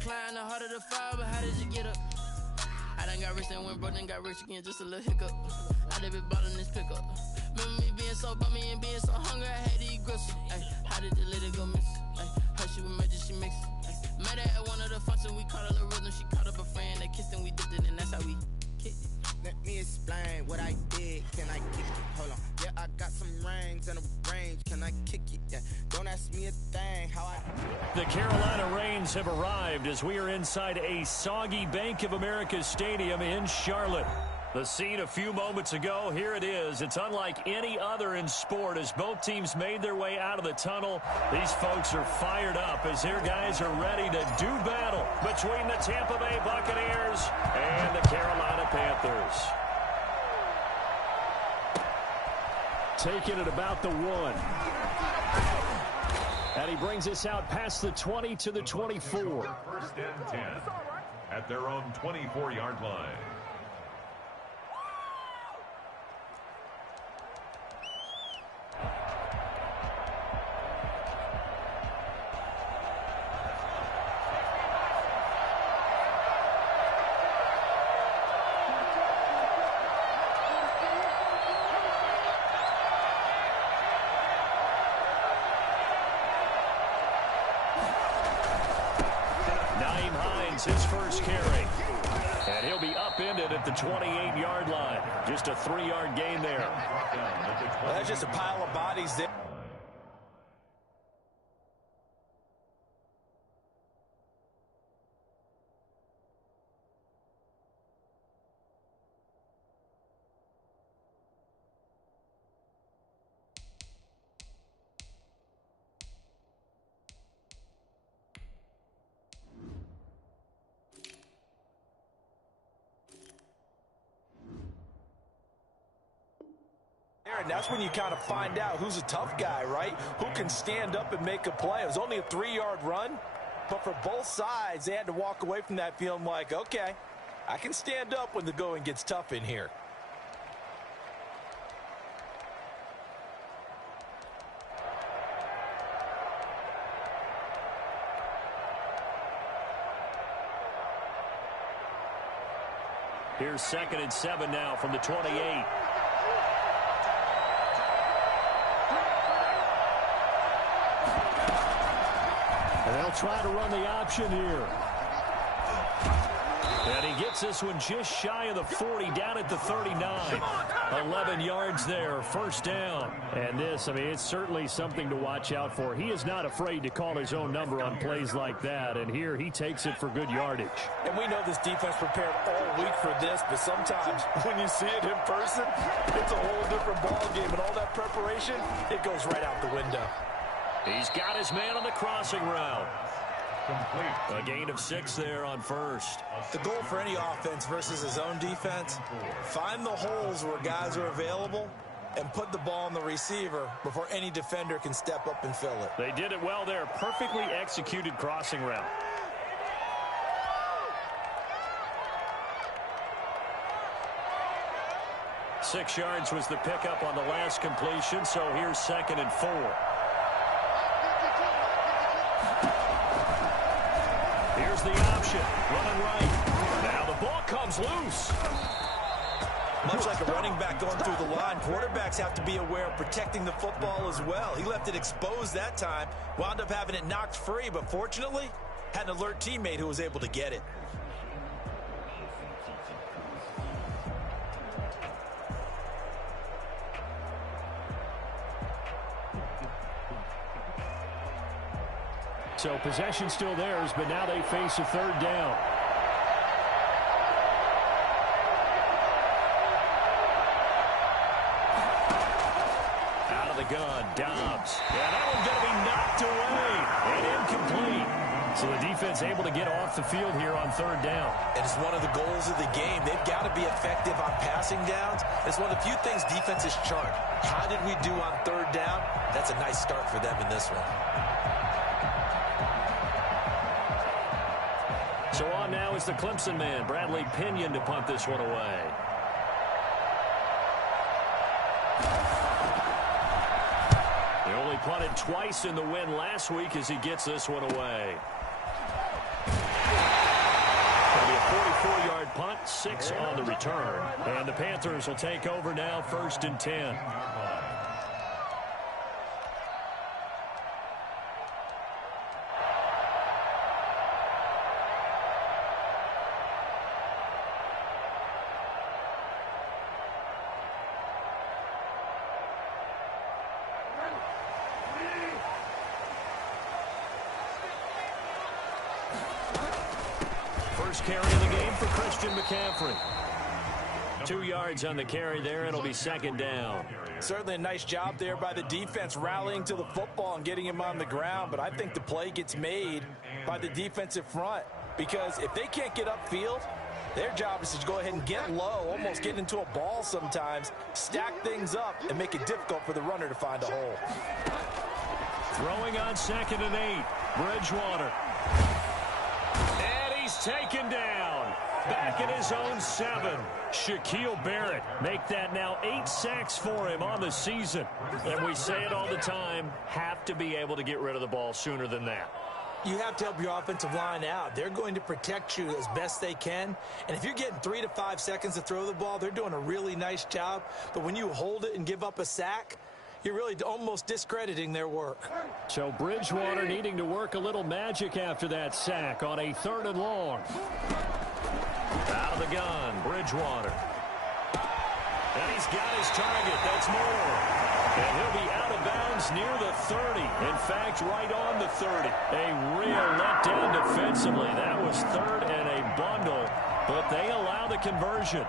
climb, the harder the fall, but how did you get up? I done got rich and went broke, then got rich again, just a little hiccup. I done been ballin' this pickup. Remember me being so bummy and being so hungry, I had to eat gristle. Ay, how did the lady go miss? Ay, her she was major, she mixed. Met her at one of the functions, we caught a little rhythm. She caught up a friend, they kissed and we dipped it, and that's how we kicked it. Let me explain what I did. Can I kick it? Hold on. Yeah, I got some rings and a range. Can I kick it? Yeah. Don't ask me a thing. How I. The Carolina Rains have arrived as we are inside a soggy Bank of America Stadium in Charlotte. The scene a few moments ago, here it is. It's unlike any other in sport as both teams made their way out of the tunnel. These folks are fired up as their guys are ready to do battle between the Tampa Bay Buccaneers and the Carolina Panthers. Taking it about the 1. And he brings us out past the 20 to the 24. First and 10 at their own 24-yard line. His first carry. And he'll be upended at the 28-yard line. Just a 3-yard gain there. Well, that's just a pile of bodies there. And that's when you kind of find out who's a tough guy, right? Who can stand up and make a play. It was only a 3-yard run, but for both sides, they had to walk away from that feeling like, okay, I can stand up when the going gets tough in here. Here's 2nd and 7 now from the 28. And they'll try to run the option here. And he gets this one just shy of the 40, down at the 39. 11 yards there, first down. And this, I mean, it's certainly something to watch out for. He is not afraid to call his own number on plays like that. And here he takes it for good yardage. And we know this defense prepared all week for this, but sometimes when you see it in person, it's a whole different ballgame. And all that preparation, it goes right out the window. He's got his man on the crossing route. A gain of 6 there on first. The goal for any offense versus his own defense, find the holes where guys are available and put the ball on the receiver before any defender can step up and fill it. They did it well there. Perfectly executed crossing route. Six yards was the pickup on the last completion, so here's 2nd and 4. Here's the option, running right. Now the ball comes loose. Much like a running back going through the line, quarterbacks have to be aware of protecting the football as well. He left it exposed that time, wound up having it knocked free, but fortunately, had an alert teammate who was able to get it. So possession still theirs, but now they face a 3rd down. Out of the gun, Dobbs. Yeah, that one's going to be knocked away and incomplete. So the defense able to get off the field here on 3rd down. And it's one of the goals of the game. They've got to be effective on passing downs. It's one of the few things defenses chart. How did we do on 3rd down? That's a nice start for them in this one. So on now is the Clemson man, Bradley Pinion, to punt this one away. He only punted twice in the win last week as he gets this one away. 44-yard punt, 6 on the return. And the Panthers will take over now, 1st and 10. First carry of the game for Christian McCaffrey. 2 yards on the carry there. It'll be 2nd down. Certainly a nice job there by the defense rallying to the football and getting him on the ground. But I think the play gets made by the defensive front, because if they can't get upfield, their job is to go ahead and get low, almost get into a ball sometimes, stack things up, and make it difficult for the runner to find a hole. Throwing on 2nd and 8. Bridgewater. And he's taken down. Back at his own 7. Shaquille Barrett make that now 8 sacks for him on the season. And we say it all the time, have to be able to get rid of the ball sooner than that. You have to help your offensive line out. They're going to protect you as best they can. And if you're getting 3 to 5 seconds to throw the ball, they're doing a really nice job. But when you hold it and give up a sack, you're really almost discrediting their work. So Bridgewater needing to work a little magic after that sack on a 3rd and long. Out of the gun, Bridgewater. And he's got his target. That's more. And he'll be out of bounds near the 30. In fact, right on the 30. A real letdown defensively. That was 3rd and a bundle, but they allow the conversion.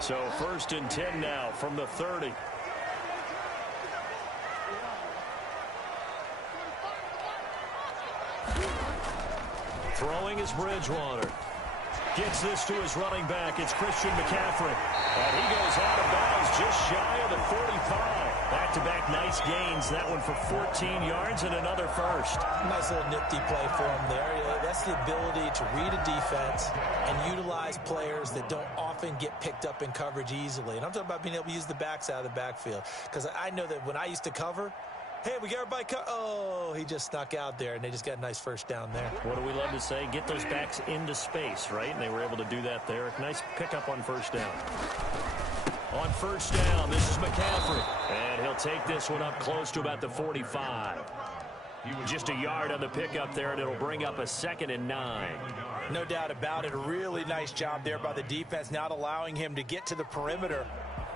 So 1st and 10 now from the 30. Throwing is Bridgewater. Gets this to his running back. It's Christian McCaffrey. And he goes out of bounds just shy of the 45. Back-to-back nice gains. That one for 14 yards and another first. Nice little nifty play for him there. That's the ability to read a defense and utilize players that don't often get picked up in coverage easily. And I'm talking about being able to use the backs out of the backfield. Because I know that when I used to cover, hey, we got everybody oh, he just snuck out there, and they just got a nice first down there. What do we love to say? Get those backs into space, right? And they were able to do that there. Nice pickup on 1st down. On 1st down, this is McCaffrey. And he'll take this one up close to about the 45. Just a yard on the pickup there, and it'll bring up a 2nd and 9. No doubt about it. A really nice job there by the defense, not allowing him to get to the perimeter.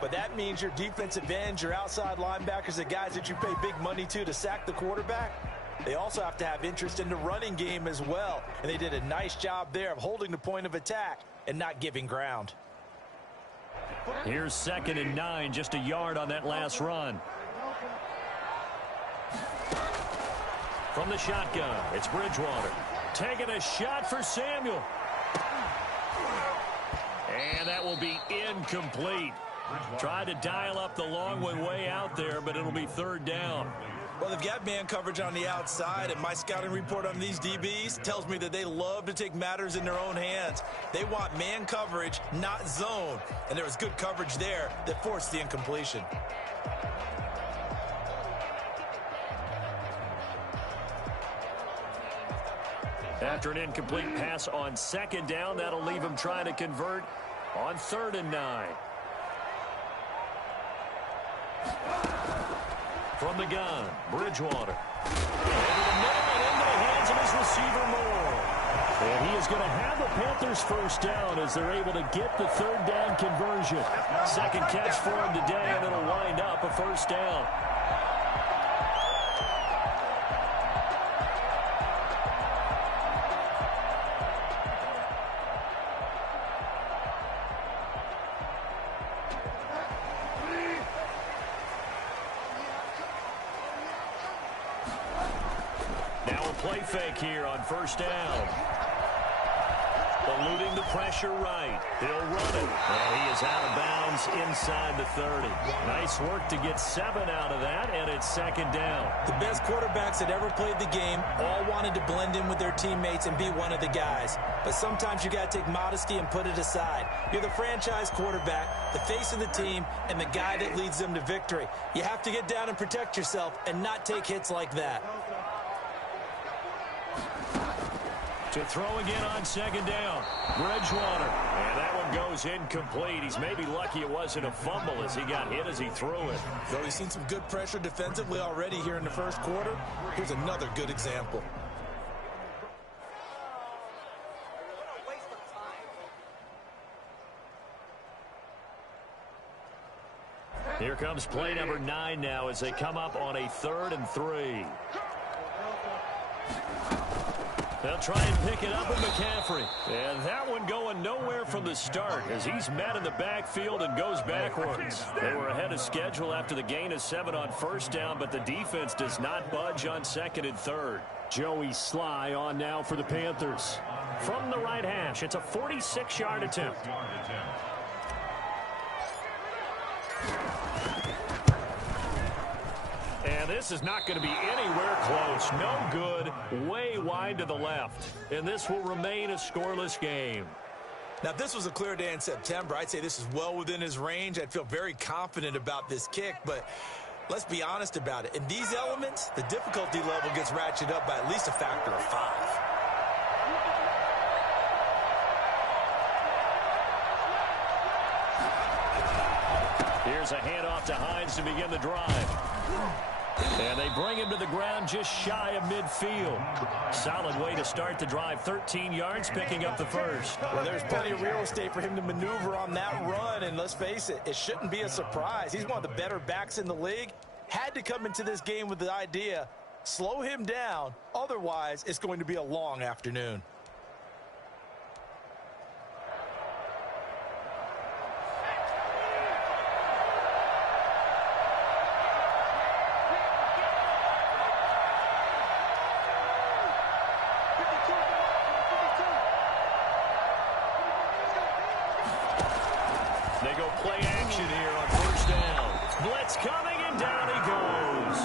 But that means your defensive ends, your outside linebackers, the guys that you pay big money to sack the quarterback, they also have to have interest in the running game as well. And they did a nice job there of holding the point of attack and not giving ground. Here's 2nd and 9, just a yard on that last run. From the shotgun, it's Bridgewater. Taking a shot for Samuel. And that will be incomplete. Tried to dial up the long one way out there, but it'll be 3rd down. Well, they've got man coverage on the outside, and my scouting report on these DBs tells me that they love to take matters in their own hands. They want man coverage, not zone. And there was good coverage there that forced the incompletion. After an incomplete pass on 2nd down, that'll leave him trying to convert on 3rd and 9. From the gun, Bridgewater. Over the middle and into the hands of his receiver Moore. And he is going to have the Panthers 1st down as they're able to get the 3rd down conversion. 2nd catch for him today, and it'll wind up a 1st down. Play fake here on 1st down. Eluding the pressure right. He'll run it. And he is out of bounds inside the 30. Nice work to get 7 out of that, and it's second down. The best quarterbacks that ever played the game all wanted to blend in with their teammates and be one of the guys. But sometimes you got to take modesty and put it aside. You're the franchise quarterback, the face of the team, and the guy that leads them to victory. You have to get down and protect yourself and not take hits like that. To throw again on second down. Bridgewater. And that one goes incomplete. He's maybe lucky it wasn't a fumble as he got hit as he threw it. Though he's seen some good pressure defensively already here in the first quarter, here's another good example. Here comes play number 9 now as they come up on a 3rd and 3. They'll try and pick it up with McCaffrey. And that one going nowhere from the start as he's met in the backfield and goes backwards. They were ahead of schedule after the gain of 7 on first down, but the defense does not budge on 2nd and 3rd. Joey Sly on now for the Panthers. From the right hash, it's a 46-yard attempt. And this is not going to be anywhere close. No good. Way wide to the left. And this will remain a scoreless game. Now, if this was a clear day in September, I'd say this is well within his range. I'd feel very confident about this kick, but let's be honest about it. In these elements, the difficulty level gets ratcheted up by at least a factor of 5. Here's a handoff to Hines to begin the drive. And they bring him to the ground just shy of midfield. Solid way to start the drive. 13 yards, picking up the first. Well, there's plenty of real estate for him to maneuver on that run. And let's face it, it shouldn't be a surprise. He's one of the better backs in the league. Had to come into this game with the idea, slow him down. Otherwise, it's going to be a long afternoon. They go play action here on first down. Blitz coming, and down he goes.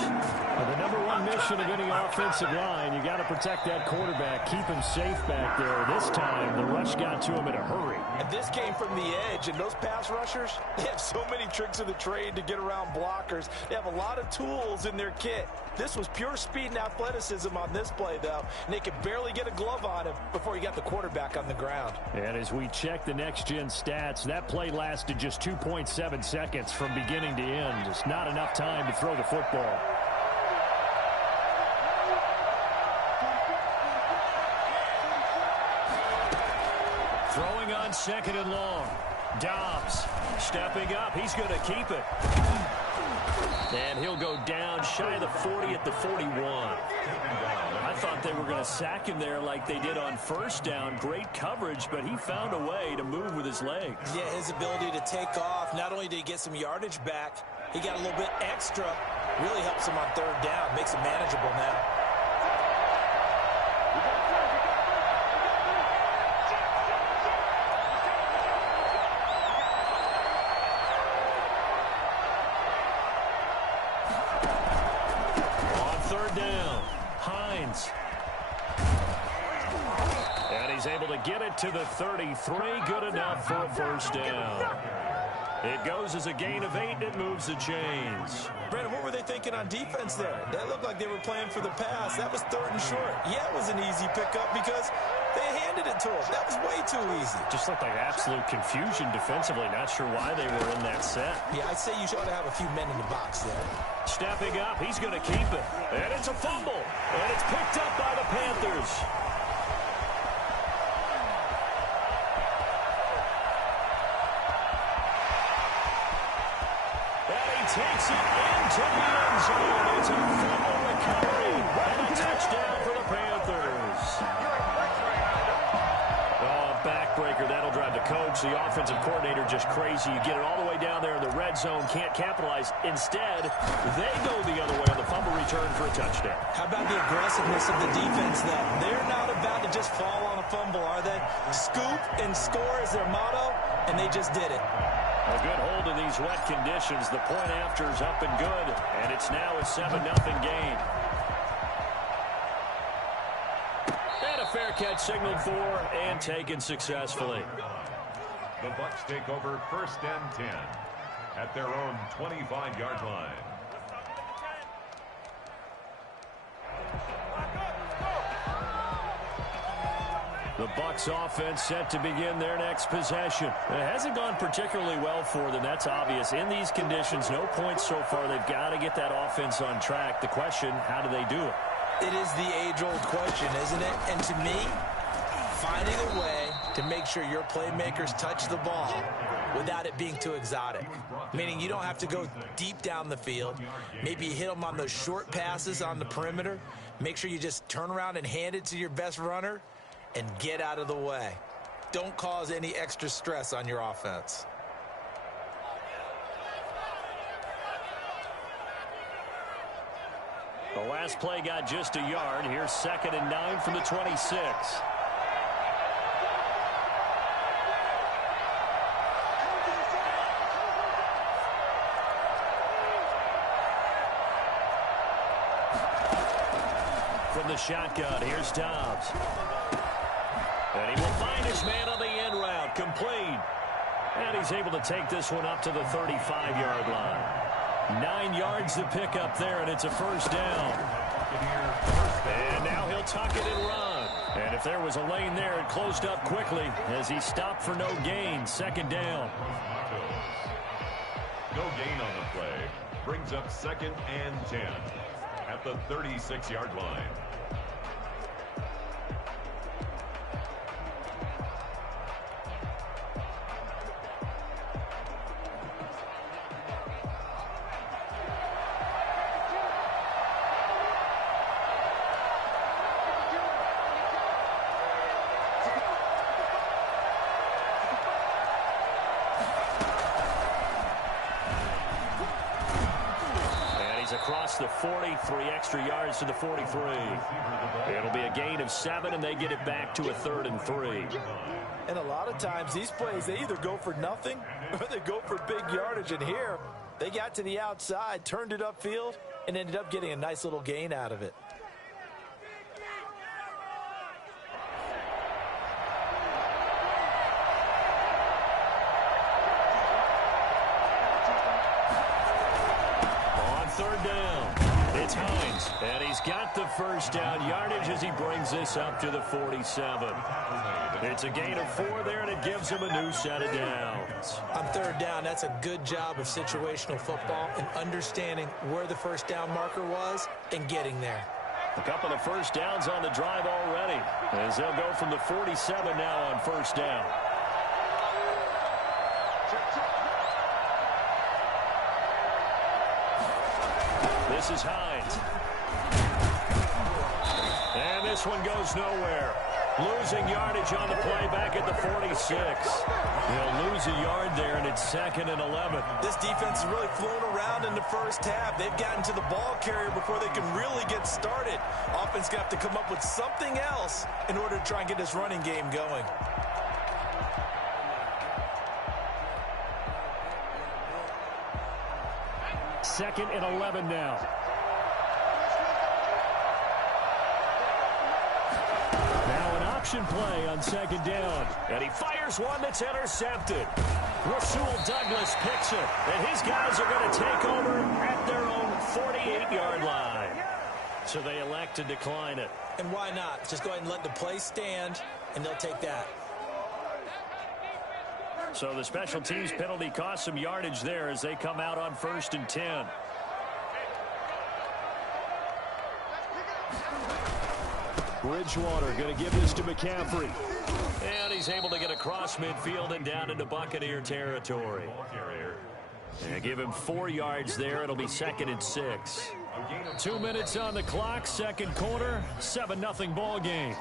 Well, the number one mission of any offensive line, you got to protect that quarterback, keep him safe back there. This time, the rush got to him in a hurry. And this came from the edge, and those pass rushers, they have so many tricks of the trade to get around blockers. They have a lot of tools in their kit. This was pure speed and athleticism on this play, though, and they could barely get a glove on him before he got the quarterback on the ground. And as we check the next-gen stats, that play lasted just 2.7 seconds from beginning to end. Just not enough time to throw the football. Throwing on 2nd and long. Dobbs stepping up. He's going to keep it. And he'll go down shy of the 40 at the 41. I thought they were going to sack him there like they did on first down. Great coverage, but he found a way to move with his legs. Yeah, his ability to take off. Not only did he get some yardage back, he got a little bit extra. Really helps him on 3rd down. Makes it manageable now. Able to get it to the 33. Good enough for a first down. It goes as a gain of 8. It moves the chains. Brandon, what were they thinking on defense there? That looked like they were playing for the pass. That was 3rd and short. Yeah, it was an easy pickup because they handed it to him. That was way too easy. Just looked like absolute confusion defensively. Not sure why they were in that set. Yeah, I'd say you ought to have a few men in the box there. Stepping up, he's going to keep it. And it's a fumble. And it's picked up by the Panthers. Takes it into the end zone. It's a fumble recovery and a touchdown for the Panthers. Oh, backbreaker. That'll drive the coach. The offensive coordinator just crazy. You get it all the way down there in the red zone. Can't capitalize. Instead, they go the other way on the fumble return for a touchdown. How about the aggressiveness of the defense, though? They're not about to just fall on a fumble, are they? Scoop and score is their motto, and they just did it. A good hold in these wet conditions. The point after is up and good, and it's now a 7-0 game. And a fair catch signaled for and taken successfully. The Bucs take over 1st and 10 at their own 25-yard line. The Bucs offense set to begin their next possession. It hasn't gone particularly well for them. That's obvious. In these conditions, no points so far. They've got to get that offense on track. The question, how do they do it? It is the age-old question, isn't it? And to me, finding a way to make sure your playmakers touch the ball without it being too exotic. Meaning you don't have to go deep down the field. Maybe you hit them on those short passes on the perimeter. Make sure you just turn around and hand it to your best runner and get out of the way. Don't cause any extra stress on your offense. The last play got just a yard. Here's 2nd and 9 from the 26. From the shotgun, here's Dobbs. And he will find his man on the end route, complete. And he's able to take this one up to the 35-yard line. 9 yards to pick up there, and it's a 1st down. And now he'll tuck it and run. And if there was a lane there, it closed up quickly as he stopped for no gain. 2nd down. No gain on the play. Brings up 2nd and 10 at the 36-yard line. Across the 40, 3 extra yards to the 43. It'll be a gain of 7, and they get it back to a 3rd and 3. And a lot of times these plays, they either go for nothing or they go for big yardage. And here, they got to the outside, turned it upfield, and ended up getting a nice little gain out of it. It's Hines, and he's got the 1st down yardage as he brings this up to the 47. It's a gain of 4 there, and it gives him a new set of downs. On 3rd down, that's a good job of situational football and understanding where the 1st down marker was and getting there. A couple of 1st downs on the drive already, as they'll go from the 47 now on 1st down. This is Hines. And this one goes nowhere. Losing yardage on the play back at the 46. They'll lose a yard there, and it's 2nd and 11. This defense has really flown around in the 1st half. They've gotten to the ball carrier before they can really get started. Offense going to have to come up with something else in order to try and get this running game going. Second and 11 now. Now an option play on 2nd down. And he fires one that's intercepted. Rasul Douglas picks it. And his guys are going to take over at their own 48-yard line. So they elect to decline it. And why not? Just go ahead and let the play stand, and they'll take that. So the special teams penalty cost some yardage there as they come out on 1st and 10. Bridgewater going to give this to McCaffrey. And he's able to get across midfield and down into Buccaneer territory. And give him 4 yards there. It'll be 2nd and 6. 2 minutes on the clock, 2nd quarter, 7-0 ball game.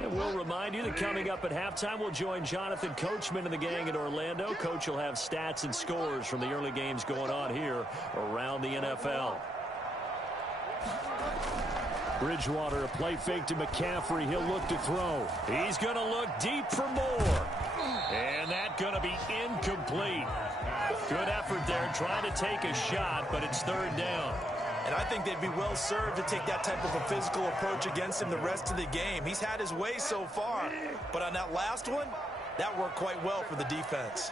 And we'll remind you that coming up at halftime, we'll join Jonathan Coachman and the gang in Orlando. Coach will have stats and scores from the early games going on here around the NFL. Bridgewater, a play fake to McCaffrey. He'll look to throw. He's going to look deep for more. And that's going to be incomplete. Good effort there trying to take a shot, but it's third down. And I think they'd be well served to take that type of a physical approach against him the rest of the game. He's had his way so far, but on that last one, that worked quite well for the defense.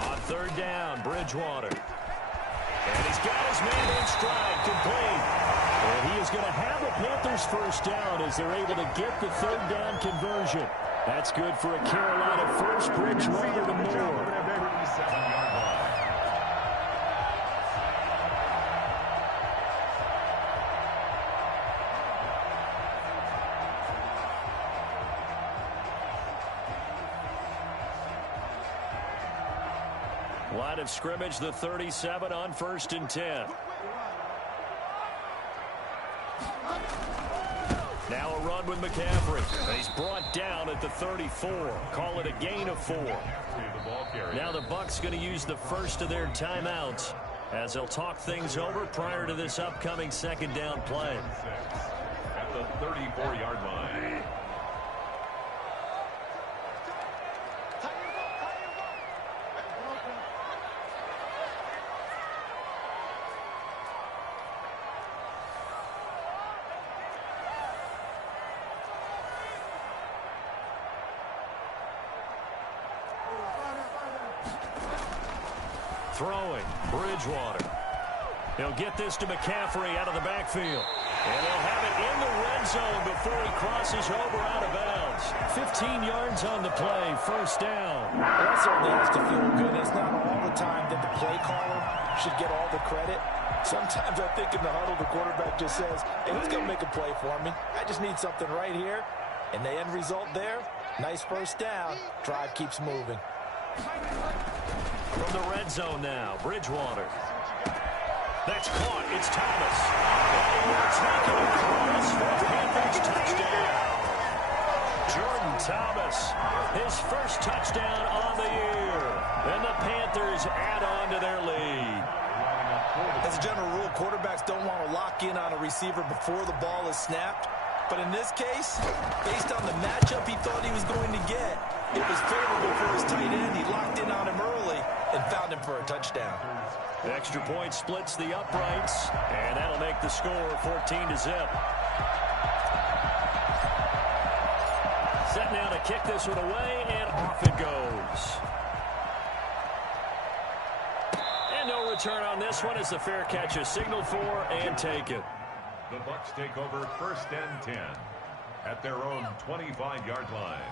On third down, Bridgewater. And he's got his man in stride, complete. And he is going to have the Panthers first down as they're able to get the third down conversion. That's good for a Carolina first. Bridgewater to Moore. Line of scrimmage, the 37 on 1st and 10. Now a run with McCaffrey. He's brought down at the 34. Call it a gain of 4. Now the Bucs going to use the first of their timeouts as they'll talk things over prior to this upcoming second down play. At the 34-yard line. Throwing, Bridgewater. He'll get this to McCaffrey out of the backfield. And they'll have it in the red zone before he crosses over out of bounds. 15 yards on the play, first down. Well, that certainly has to feel good. It's not all the time that the play caller should get all the credit. Sometimes I think in the huddle, the quarterback just says, hey, who's going to make a play for me? I just need something right here. And the end result there, nice first down. Drive keeps moving. From the red zone now, Bridgewater. That's caught. It's Thomas. And he will take it across for a Panthers touchdown. Jordan Thomas, his first touchdown on the year. And the Panthers add on to their lead. As a general rule, quarterbacks don't want to lock in on a receiver before the ball is snapped. But in this case, based on the matchup he thought he was going to get, it was favorable for his tight end. He locked in on him early and found him for a touchdown. The extra point splits the uprights, and that'll make the score 14-0. Set now to kick this one away, and off it goes. And no return on this one as the fair catch is signaled for and taken. The Bucs take over 1st and 10 at their own 25-yard line.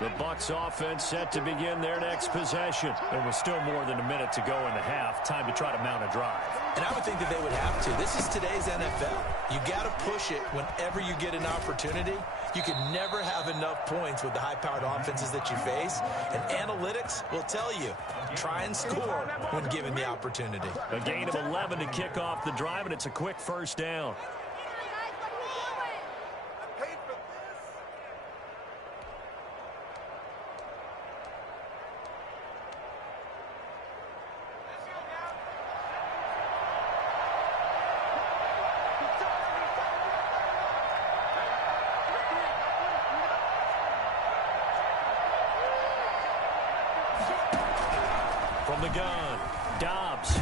The Bucs offense set to begin their next possession. There was still more than a minute to go in the half. Time to try to mount a drive. And I would think that they would have to. This is today's NFL. You got to push it whenever you get an opportunity. You can never have enough points with the high-powered offenses that you face. And analytics will tell you, try and score when given the opportunity. A gain of 11 to kick off the drive, and it's a quick first down. From the gun, Dobbs.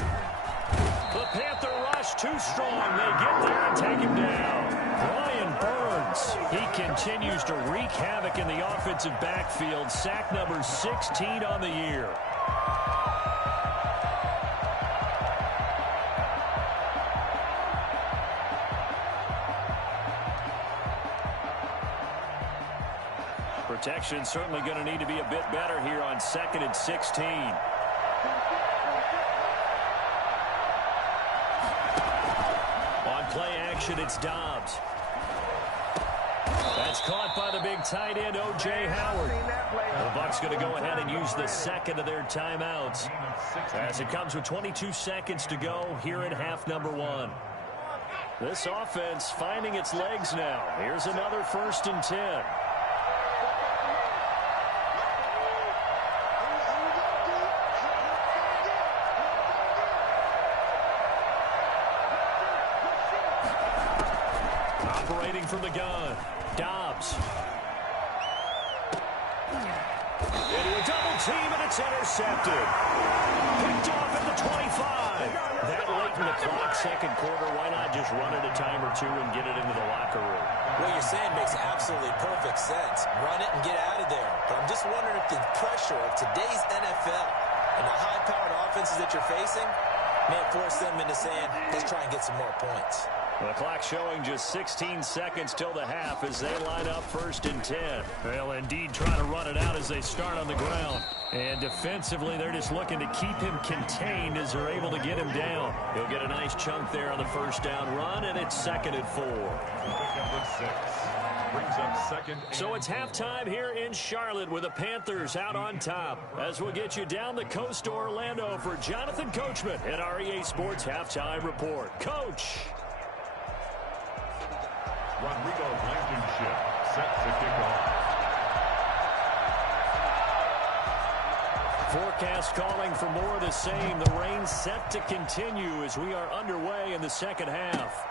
The Panther rush too strong. They get there and take him down. Brian Burns, he continues to wreak havoc in the offensive backfield. Sack number 16 on the year. Protection certainly going to need to be a bit better here on 2nd and 16. play action. It's Dobbs. That's caught by the big tight end, O.J. Howard. The Bucs going to go ahead and use the second of their timeouts as it comes with 22 seconds to go here in half number 1. This offense finding its legs now. Here's another 1st and 10. Operating from the gun. Dobbs. Into a double team, and it's intercepted. Picked off at the 25. That late in the clock, second quarter, why not just run it a time or two and get it into the locker room? What you're saying makes absolutely perfect sense. Run it and get out of there. But I'm just wondering if the pressure of today's NFL and the high-powered offenses that you're facing may force them into saying, let's try and get some more points. The clock showing just 16 seconds till the half as they line up 1st and 10. They'll indeed try to run it out as they start on the ground. And defensively, they're just looking to keep him contained as they're able to get him down. He'll get a nice chunk there on the first down run, and it's 2nd and 4. So it's halftime here in Charlotte with the Panthers out on top. As we'll get you down the coast to Orlando for Jonathan Coachman at our EA Sports Halftime Report. Coach! Rodrigo Blankenship set to kick off. Forecast calling for more of the same. The rain set to continue as we are underway in the second half.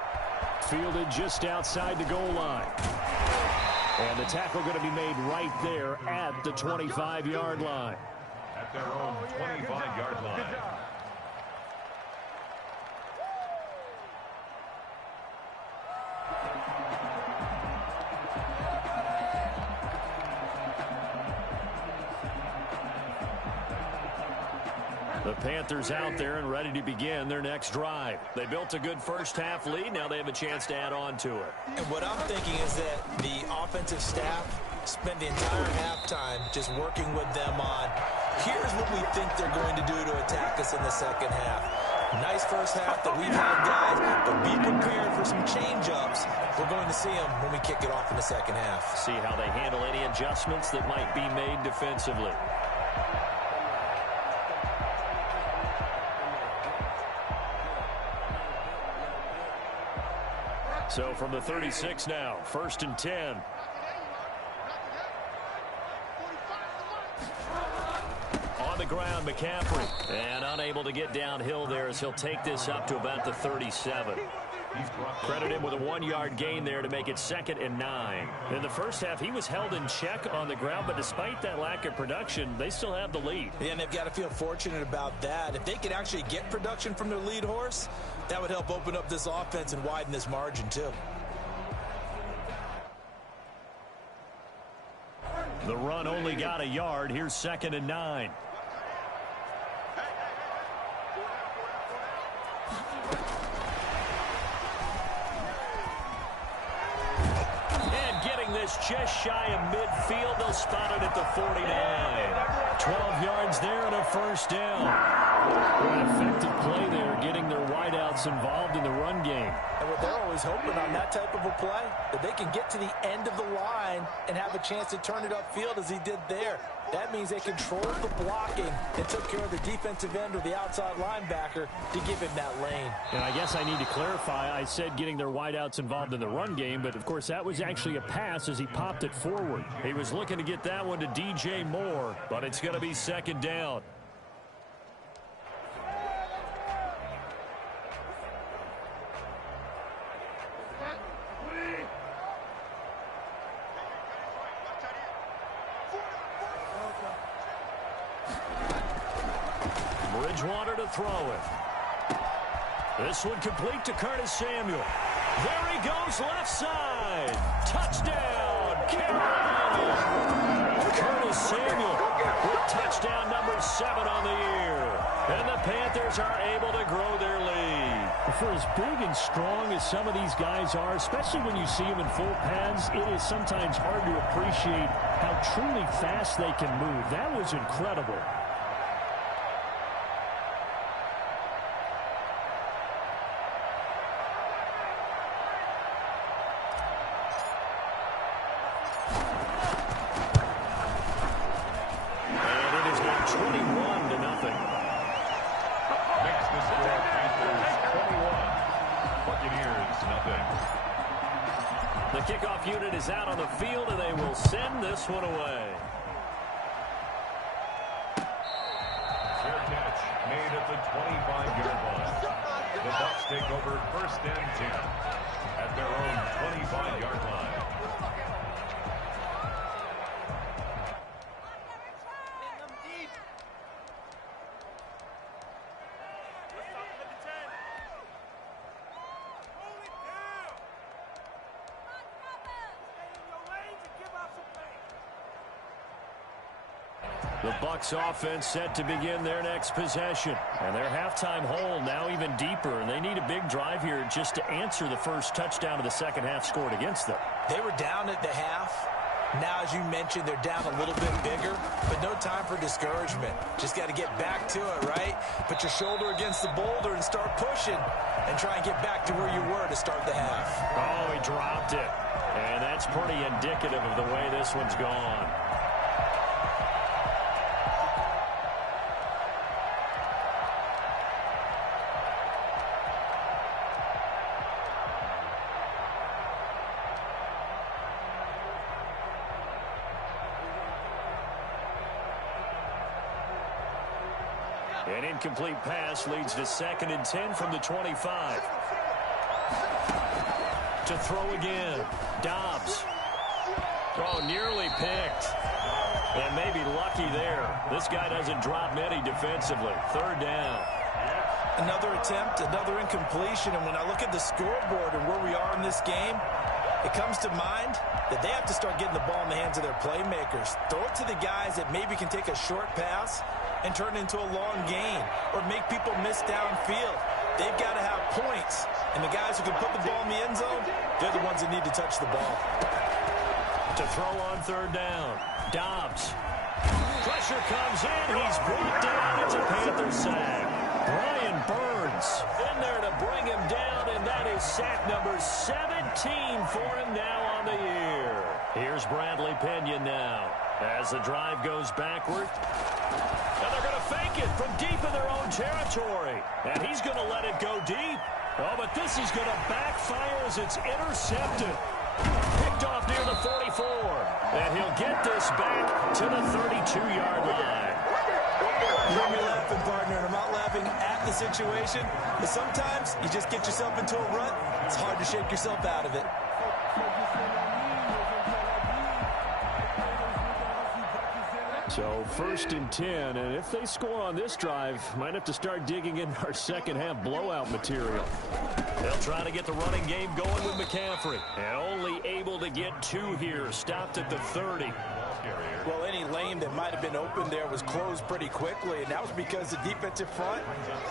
Fielded just outside the goal line. And the tackle going to be made right there at the 25-yard line. At their own 25-yard line. The Panthers out there and ready to begin their next drive. They built a good first-half lead. Now they have a chance to add on to it. And what I'm thinking is that the offensive staff spent the entire halftime just working with them on, here's what we think they're going to do to attack us in the second half. Nice first half that we've had, guys, but be prepared for some change-ups. We're going to see them when we kick it off in the second half. See how they handle any adjustments that might be made defensively. So from the 36 now, 1st and 10. On the ground, McCaffrey. And unable to get downhill there as he'll take this up to about the 37. Credit him with a 1-yard gain there to make it 2nd and 9. In the first half, he was held in check on the ground, but despite that lack of production, they still have the lead. Yeah, and they've got to feel fortunate about that. If they could actually get production from their lead horse, that would help open up this offense and widen this margin, too. The run only got a yard. Here's 2nd and 9. Just shy of midfield. They'll spot it at the 49. 12 yards there and a first down. An effective play there, getting their wideouts involved in the run game. And what they're always hoping on that type of a play, that they can get to the end of the line and have a chance to turn it upfield as he did there. That means they controlled the blocking and took care of the defensive end or the outside linebacker to give him that lane. And I guess I need to clarify, I said getting their wideouts involved in the run game, but of course that was actually a pass as he popped it forward. He was looking to get that one to DJ Moore, but it's going to be 2nd down. Bridgewater to throw it. This one complete to Curtis Samuel. There he goes, left side. Touchdown, Carolina. Curtis Samuel with touchdown number 7 on the year. And the Panthers are able to grow their lead. For as big and strong as some of these guys are, especially when you see them in full pads, it is sometimes hard to appreciate how truly fast they can move. That was incredible. kickoff unit is out on the field, and they will send this one away. Fair catch made at the 25-yard line. The Bucs take over 1st and 10 at their own 25-yard line. The Bucs offense set to begin their next possession. And their halftime hole now even deeper, and they need a big drive here just to answer the first touchdown of the second half scored against them. They were down at the half. Now, as you mentioned, they're down a little bit bigger, but no time for discouragement. Just got to get back to it, right? Put your shoulder against the boulder and start pushing and try and get back to where you were to start the half. Oh, he dropped it. And that's pretty indicative of the way this one's gone. An incomplete pass leads to 2nd and 10 from the 25. To throw again. Dobbs. Oh, nearly picked. And maybe lucky there. This guy doesn't drop many defensively. 3rd down. Another attempt, another incompletion. And when I look at the scoreboard and where we are in this game, it comes to mind that they have to start getting the ball in the hands of their playmakers. Throw it to the guys that maybe can take a short pass and turn it into a long gain or make people miss downfield. They've got to have points. And the guys who can put the ball in the end zone, they're the ones that need to touch the ball. To throw on 3rd down. Dobbs. Pressure comes in. He's brought down. It's a Panther sack. Brian Burns in there to bring him down, and that is sack number 17 for him now on the year. Here's Bradley Pinion now as the drive goes backward. And they're going to fake it from deep in their own territory. And he's going to let it go deep. Oh, but this is going to backfire as it's intercepted. Picked off near the 44. And he'll get this back to the 32-yard line. You're going to be laughing, partner, and I'm not laughing at the situation. But sometimes you just get yourself into a rut. It's hard to shake yourself out of it. So 1st and 10, and if they score on this drive, might have to start digging in our second half blowout material. They'll try to get the running game going with McCaffrey. And only able to get 2 here, stopped at the 30. Well, any lane that might have been open there was closed pretty quickly, and that was because the defensive front,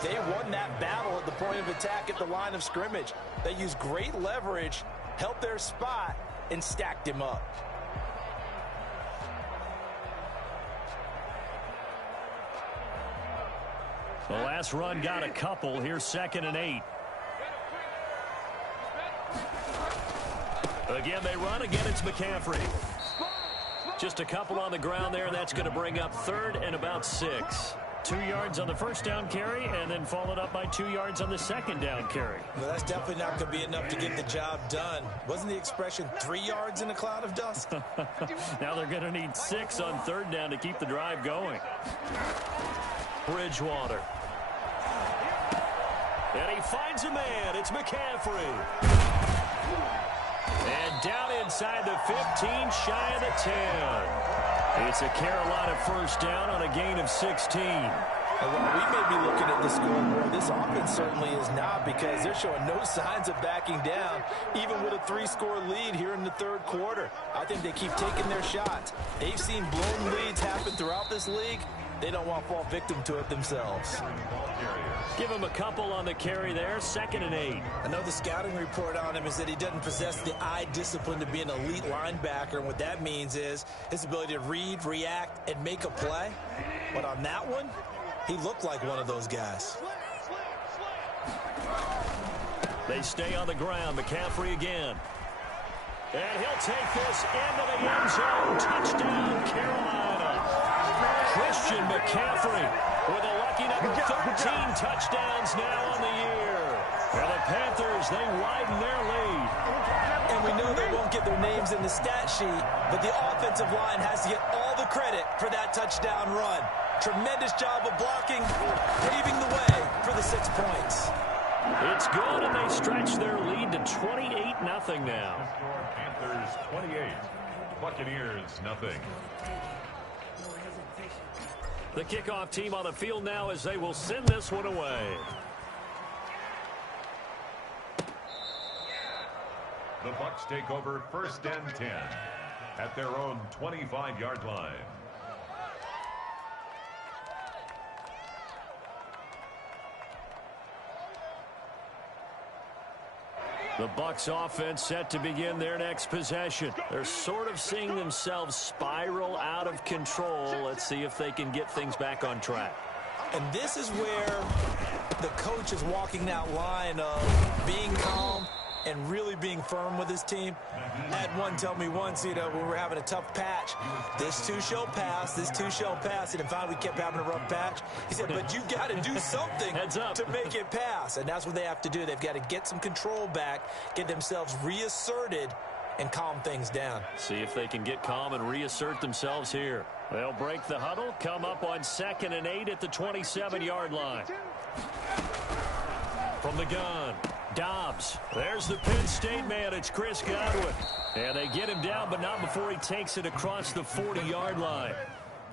they won that battle at the point of attack at the line of scrimmage. They used great leverage, held their spot, and stacked him up. The last run got a couple. Here's 2nd and 8. Again, they run. Again, it's McCaffrey. Just a couple on the ground there, and that's going to bring up 3rd and about 6. 2 yards on the first down carry, and then followed up by 2 yards on the second down carry. Well, that's definitely not going to be enough to get the job done. Wasn't the expression 3 yards in a cloud of dust? Now they're going to need 6 on 3rd down to keep the drive going. Bridgewater. And he finds a man. It's McCaffrey. And down inside the 15, shy of the 10. It's a Carolina first down on a gain of 16. And while we may be looking at the scoreboard, this offense certainly is not, because they're showing no signs of backing down, even with a 3-score lead here in the 3rd quarter. I think they keep taking their shots. They've seen blown leads happen throughout this league. They don't want to fall victim to it themselves. Give him a couple on the carry there. 2nd and 8. I know the scouting report on him is that he doesn't possess the eye discipline to be an elite linebacker. And what that means is his ability to read, react, and make a play. But on that one, he looked like one of those guys. They stay on the ground. McCaffrey again. And he'll take this into the end zone. Touchdown, Carolina. Christian McCaffrey with a lucky number 13 touchdowns now on the year. And the Panthers as they widen their lead. And we know they won't get their names in the stat sheet, but the offensive line has to get all the credit for that touchdown run. Tremendous job of blocking, paving the way for the 6 points. It's good, and they stretch their lead to 28-0 now. Panthers 28, Buccaneers 0. The kickoff team on the field now as they will send this one away. The Bucs take over 1st and 10 at their own 25-yard line. The Bucs offense set to begin their next possession. They're sort of seeing themselves spiral out of control. Let's see if they can get things back on track. And this is where the coach is walking that line of being calm and really being firm with his team. I had one tell me once, when we were having a tough patch, this too shall pass, this too shall pass. And finally we kept having a rough patch. He said, but you got to do something to make it pass. And that's what they have to do. They've got to get some control back, get themselves reasserted, and calm things down. See if they can get calm and reassert themselves here. They'll break the huddle, come up on 2nd and 8 at the 27-yard line. From the gun, Dobbs. There's the Penn State man. It's Chris Godwin. And they get him down, but not before he takes it across the 40-yard line.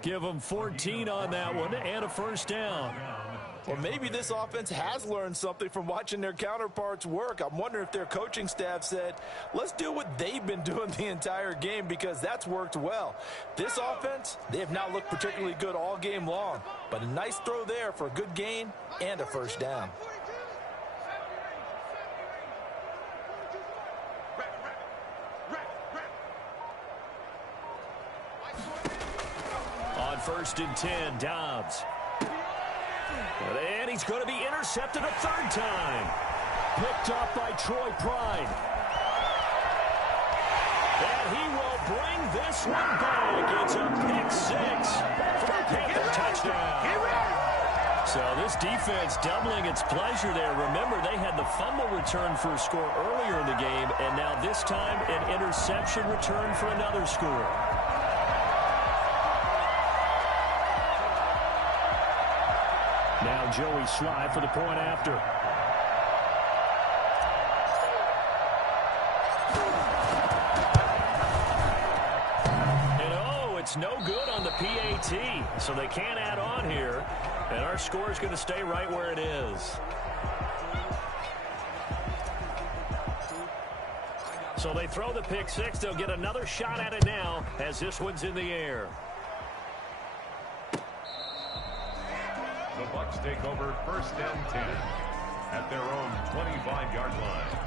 Give him 14 on that one and a 1st down. Well, maybe this offense has learned something from watching their counterparts work. I'm wondering if their coaching staff said, let's do what they've been doing the entire game, because that's worked well. This offense, they have not looked particularly good all game long, but a nice throw there for a good gain and a 1st down. On 1st and 10, Dobbs. And he's going to be intercepted a 3rd time. Picked up by Troy Pride. And he will bring this one back. It's a pick 6 for a Panther touchdown. So this defense doubling its pleasure there. Remember, they had the fumble return for a score earlier in the game, and now this time an interception return for another score. Now Joey Sly for the point after. And it's no good on the PAT, so they can't add on here. And our score is going to stay right where it is. So they throw the pick 6. They'll get another shot at it now as this one's in the air. The Bucs take over 1st and 10 at their own 25-yard line.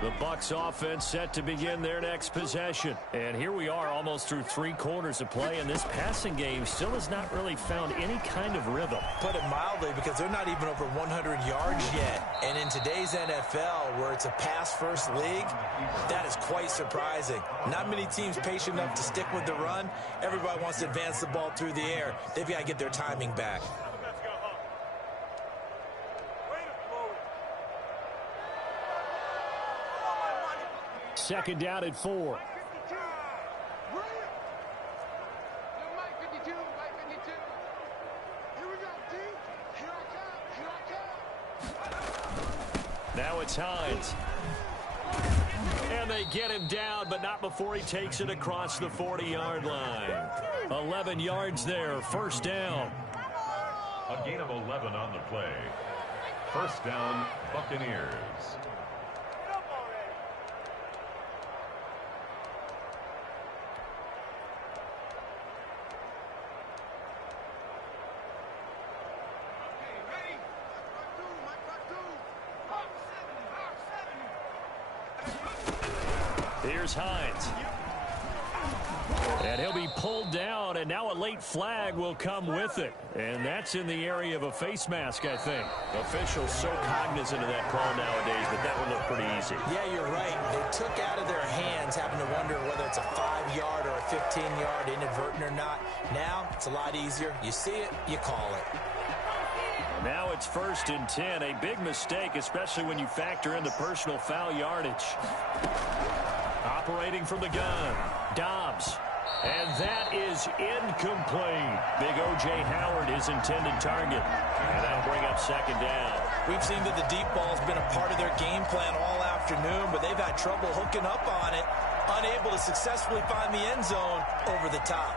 The Bucs offense set to begin their next possession. And here we are almost through 3 quarters of play, and this passing game still has not really found any kind of rhythm. Put it mildly, because they're not even over 100 yards yet. And in today's NFL, where it's a pass-first league, that is quite surprising. Not many teams patient enough to stick with the run. Everybody wants to advance the ball through the air. They've got to get their timing back. Second down at 4. Now it's Hines. And they get him down, but not before he takes it across the 40-yard line. 11 yards there, 1st down. A gain of 11 on the play. 1st down, Buccaneers. Here's Hines. And he'll be pulled down, and now a late flag will come with it. And that's in the area of a face mask, I think. Officials so cognizant of that call nowadays, but that would look pretty easy. Yeah, you're right. They took out of their hands having to wonder whether it's a 5-yard or a 15-yard, inadvertent or not. Now, it's a lot easier. You see it, you call it. Now it's 1st and 10. A big mistake, especially when you factor in the personal foul yardage. Operating from the gun, Dobbs. And that is incomplete. Big O.J. Howard, his intended target. And that'll bring up 2nd down. We've seen that the deep ball's been a part of their game plan all afternoon, but they've had trouble hooking up on it, unable to successfully find the end zone over the top.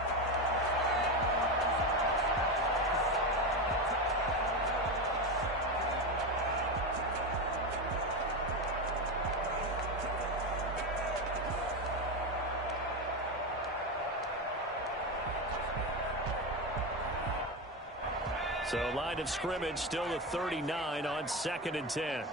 So line of scrimmage still the 39 on 2nd and 10.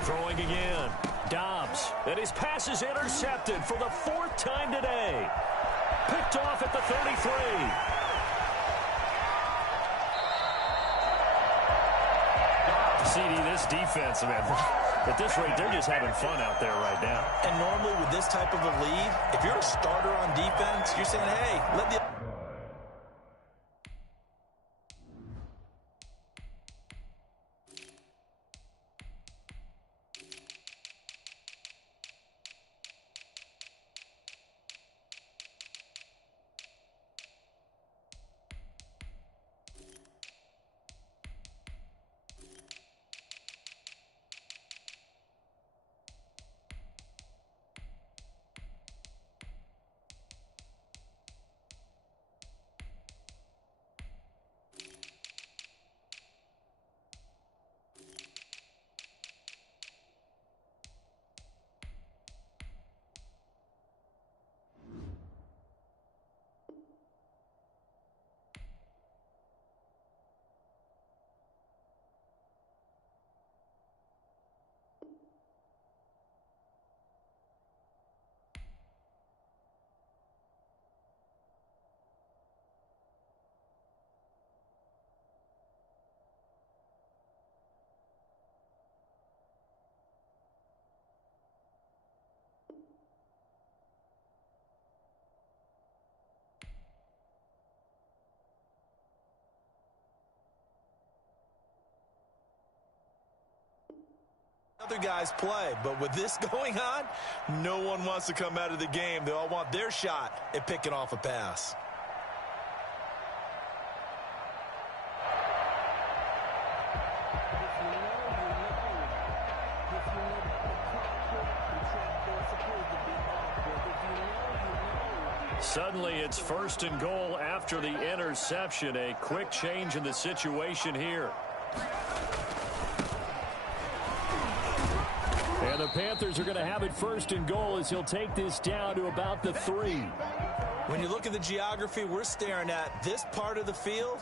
Throwing again. Dobbs. And his pass is intercepted for the 4th time today. Picked off at the 33. CD, this defense, man, at this rate, they're just having fun out there right now. And normally with this type of a lead, if you're a starter on defense, you're saying, hey, let the... Other guys play, but with this going on, no one wants to come out of the game. They all want their shot at picking off a pass. Suddenly it's 1st and goal after the interception. A quick change in the situation here. And the Panthers are going to have it 1st and goal as he'll take this down to about the 3. When you look at the geography we're staring at, this part of the field,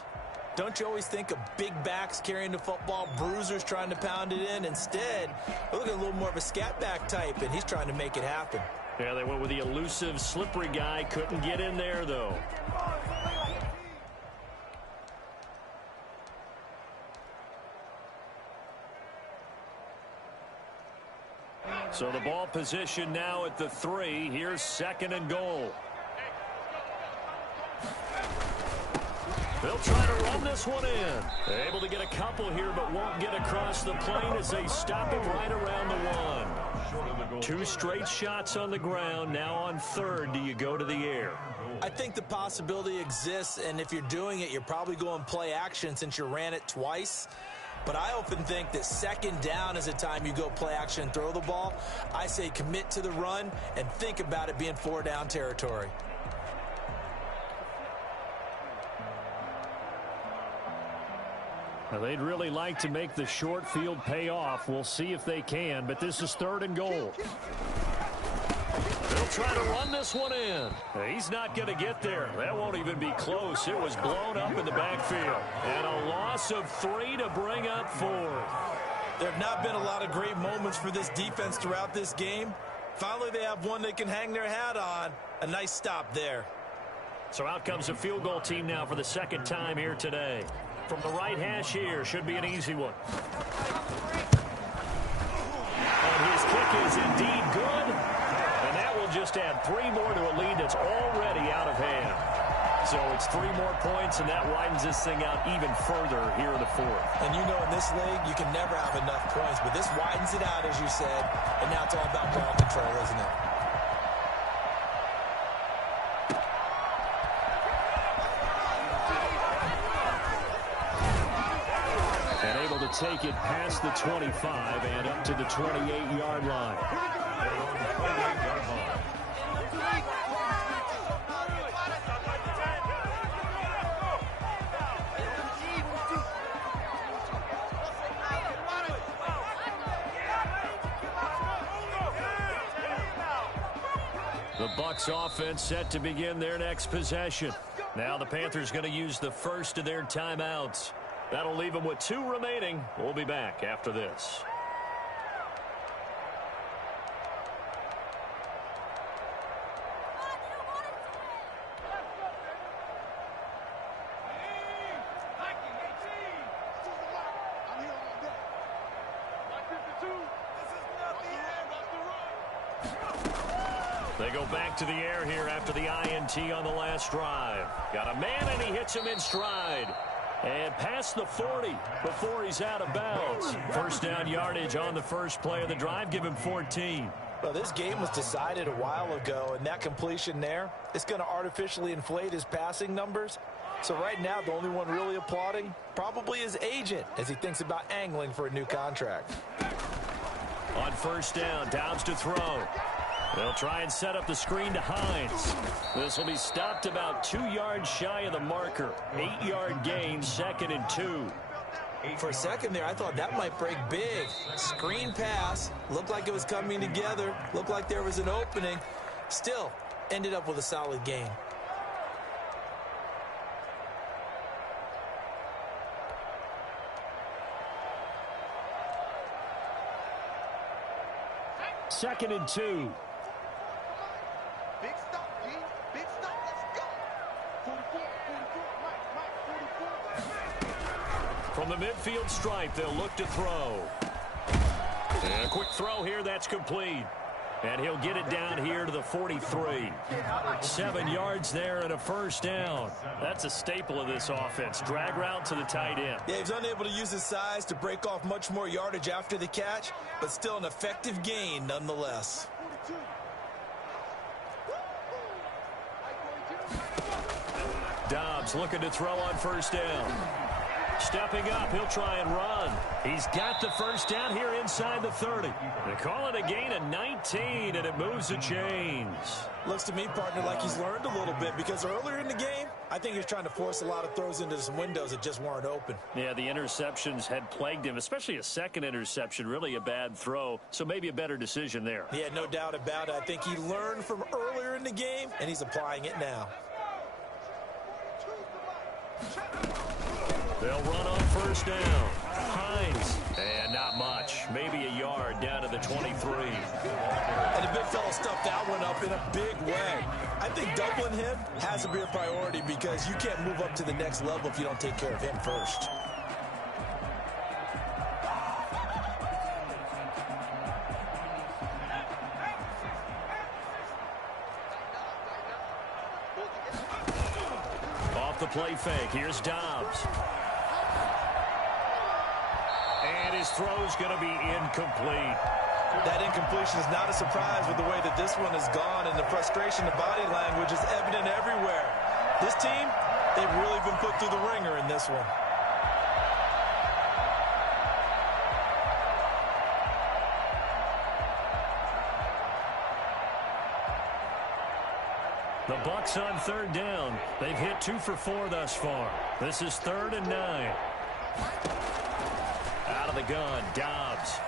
don't you always think of big backs carrying the football, bruisers trying to pound it in? Instead, we're looking at a little more of a scat back type, and he's trying to make it happen. Yeah, they went with the elusive, slippery guy. Couldn't get in there, though. So the ball position now at the 3. Here's 2nd and goal. They'll try to run this one in. Able to get a couple here, but won't get across the plane as they stop him right around the 1. 2 straight shots on the ground. Now on 3rd, do you go to the air? I think the possibility exists, and if you're doing it, you're probably going play action since you ran it twice. But I often think that 2nd down is the time you go play action and throw the ball. I say commit to the run and think about it being 4-down territory. Now, they'd really like to make the short field pay off. We'll see if they can, but this is 3rd and goal. They'll try to run this one in. He's not going to get there. That won't even be close. It was blown up in the backfield. And a loss of 3 to bring up 4. There have not been a lot of great moments for this defense throughout this game. Finally, they have one they can hang their hat on. A nice stop there. So out comes a field goal team now for the second time here today. From the right hash here, should be an easy one. And his kick is indeed good. And that will just add 3 more to a lead that's already out of hand. So it's 3 more points, and that widens this thing out even further here in the fourth. And you know, in this league, you can never have enough points, but this widens it out, as you said, and now it's all about ball control, isn't it? And able to take it past the 25 and up to the 28-yard line. The Bucs offense set to begin their next possession. Now the Panthers going to use the first of their timeouts. That'll leave them with 2 remaining. We'll be back after this. They go back to the air here after the INT on the last drive. Got a man, and he hits him in stride. And past the 40 before he's out of bounds. First down yardage on the first play of the drive. Give him 14. Well, this game was decided a while ago, and that completion there is going to artificially inflate his passing numbers. So right now, the only one really applauding probably his agent as he thinks about angling for a new contract. On first down, Dobbs to throw. They'll try and set up the screen to Hines. This will be stopped about 2 yards shy of the marker. 8-yard gain, 2nd and 2. For a second there, I thought that might break big. Screen pass. Looked like it was coming together. Looked like there was an opening. Still, ended up with a solid gain. Second and 2. Big stop, G. Big stop. Let's go. 44. From the midfield stripe, they'll look to throw. And a quick throw here, that's complete. And he'll get it down here to the 43. 7 yards there and a first down. That's a staple of this offense. Drag route to the tight end. Yeah, he's unable to use his size to break off much more yardage after the catch, but still an effective gain nonetheless. Dobbs looking to throw on first down. Stepping up, he'll try and run. He's got the first down here inside the 30. They call it a gain of 19, and it moves the chains. Looks to me, partner, like he's learned a little bit, because earlier in the game, I think he was trying to force a lot of throws into some windows that just weren't open. Yeah, the interceptions had plagued him, especially a second interception, really a bad throw, so maybe a better decision there. Yeah, no doubt about it. I think he learned from earlier in the game, and he's applying it now. They'll run on first down. Hines, and not much. Maybe a yard down to the 23. And the big fella stuffed that one up in a big way. I think doubling him has to be a priority because you can't move up to the next level if you don't take care of him first. Off the play fake, here's Dobbs. And his throw's going to be incomplete. That incompletion is not a surprise with the way that this one has gone, and the frustration, the body language is evident everywhere. This team, they've really been put through the ringer in this one. The Bucs on third down. They've hit 2 for 4 thus far. This is 3rd and 9. Out of the gun, Dobbs.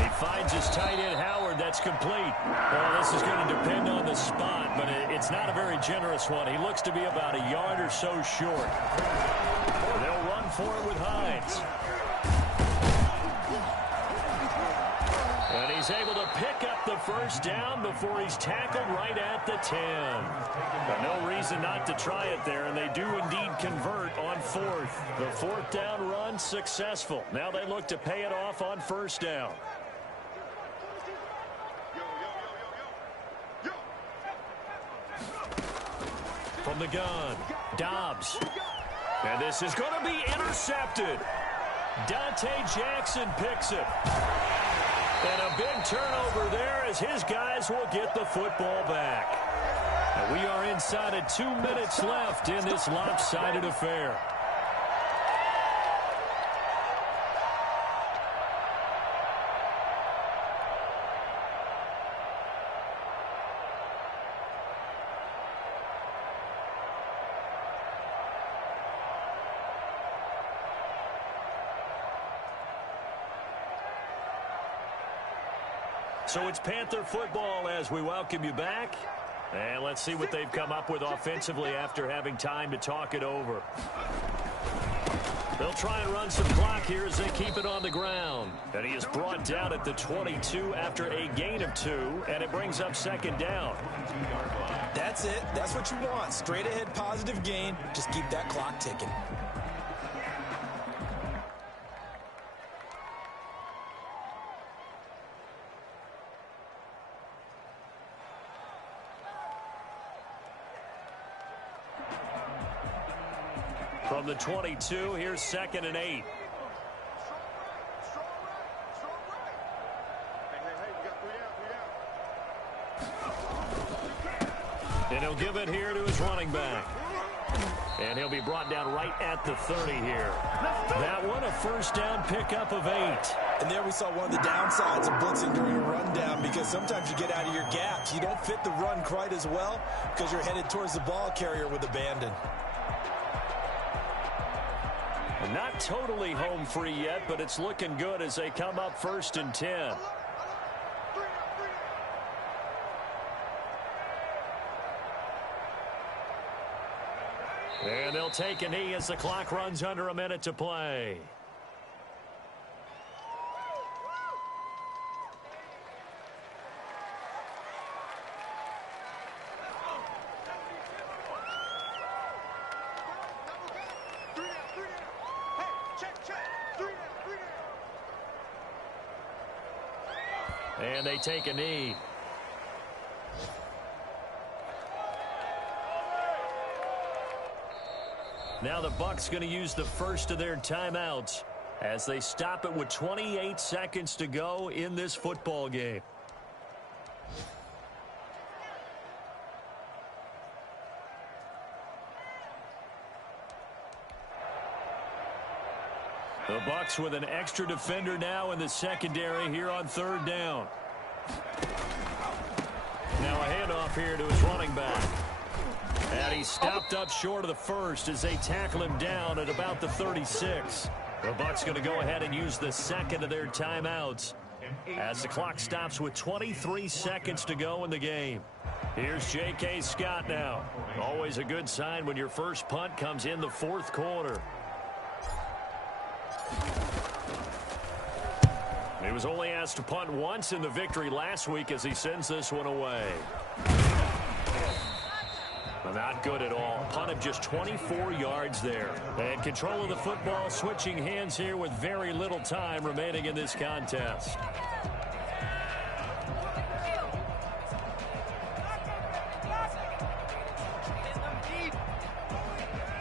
He finds his tight end, Howard. That's complete. Well, this is going to depend on the spot, but it's not a very generous one. He looks to be about a yard or so short. They'll run for it with Hines. He's able to pick up the first down before he's tackled right at the 10. But no reason not to try it there, and they do indeed convert on fourth. The fourth down run successful. Now they look to pay it off on first down. From the gun, Dobbs. And this is going to be intercepted. Dante Jackson picks it. And a big turnover there as his guys will get the football back. And we are inside of 2 minutes left in this lopsided affair. So it's Panther football as we welcome you back. And let's see what they've come up with offensively after having time to talk it over. They'll try and run some clock here as they keep it on the ground. And he is brought down at the 22 after a gain of 2, and it brings up second down. That's it. That's what you want. Straight ahead positive gain. Just keep that clock ticking. From the 22, here's 2nd and 8. And he'll give it here to his running back. And he'll be brought down right at the 30 here. That one, a first down pickup of 8. And there we saw one of the downsides of blitzing during a rundown, because sometimes you get out of your gaps. You don't fit the run quite as well because you're headed towards the ball carrier with abandon. Not totally home free yet, but it's looking good as they come up 1st and 10. And they'll take a knee as the clock runs under a minute to play. And they take a knee. Now the Bucs going to use the first of their timeouts as they stop it with 28 seconds to go in this football game. The Bucs with an extra defender now in the secondary here on 3rd down. Now a handoff here to his running back. And he stopped up short of the first as they tackle him down at about the 36. The Bucs going to go ahead and use the second of their timeouts as the clock stops with 23 seconds to go in the game. Here's J.K. Scott now. Always a good sign when your first punt comes in the 4th quarter. He was only asked to punt once in the victory last week as he sends this one away. Not good at all. Punt of just 24 yards there. And control of the football switching hands here with very little time remaining in this contest.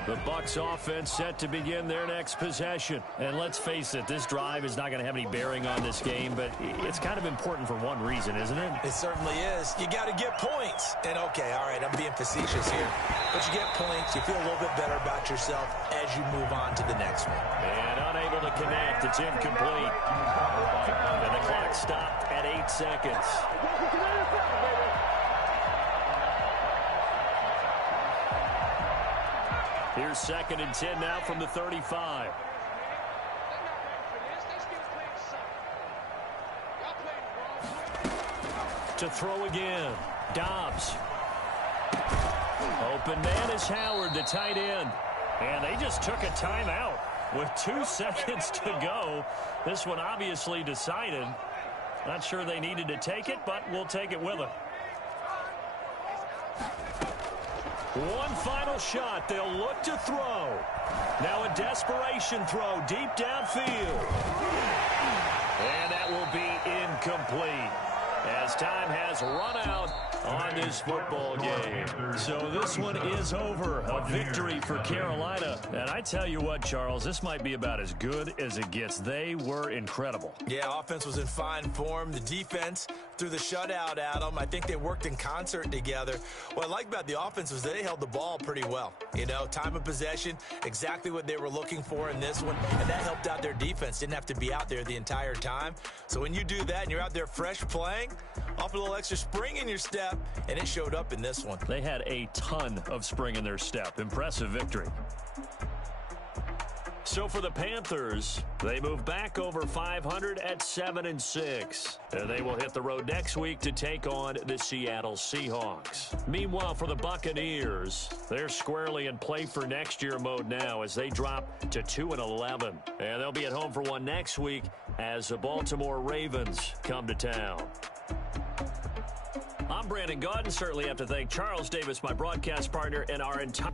The Bucs offense set to begin their next possession. And let's face it, this drive is not going to have any bearing on this game, but it's kind of important for one reason, isn't it? It certainly is. You got to get points. And okay, all right, I'm being facetious here. But you get points, you feel a little bit better about yourself as you move on to the next one. And unable to connect. It's incomplete. And the clock stopped at 8 seconds. Here's 2nd and 10 now from the 35. To throw again. Dobbs. Open man is Howard, the tight end. And they just took a timeout with 2 seconds to go. This one obviously decided. Not sure they needed to take it, but we'll take it with them. One final shot. They'll look to throw. Now a desperation throw deep downfield. And that will be incomplete as time has run out on this football game. So this one is over. A victory for Carolina. And I tell you what, Charles, this might be about as good as it gets. They were incredible. Yeah, offense was in fine form. The defense threw the shutout at them. I think they worked in concert together. What I like about the offense was they held the ball pretty well. You know, time of possession, exactly what they were looking for in this one. And that helped out their defense. Didn't have to be out there the entire time. So when you do that and you're out there fresh playing, off a little extra spring in your step, and it showed up in this one. They had a ton of spring in their step. Impressive victory. So for the Panthers, they move back over 500 at 7-6. They will hit the road next week to take on the Seattle Seahawks. Meanwhile, for the Buccaneers, they're squarely in play for next year mode now as they drop to 2-11. And they'll be at home for one next week as the Baltimore Ravens come to town. I'm Brandon Gaudin. Certainly have to thank Charles Davis, my broadcast partner, and our entire...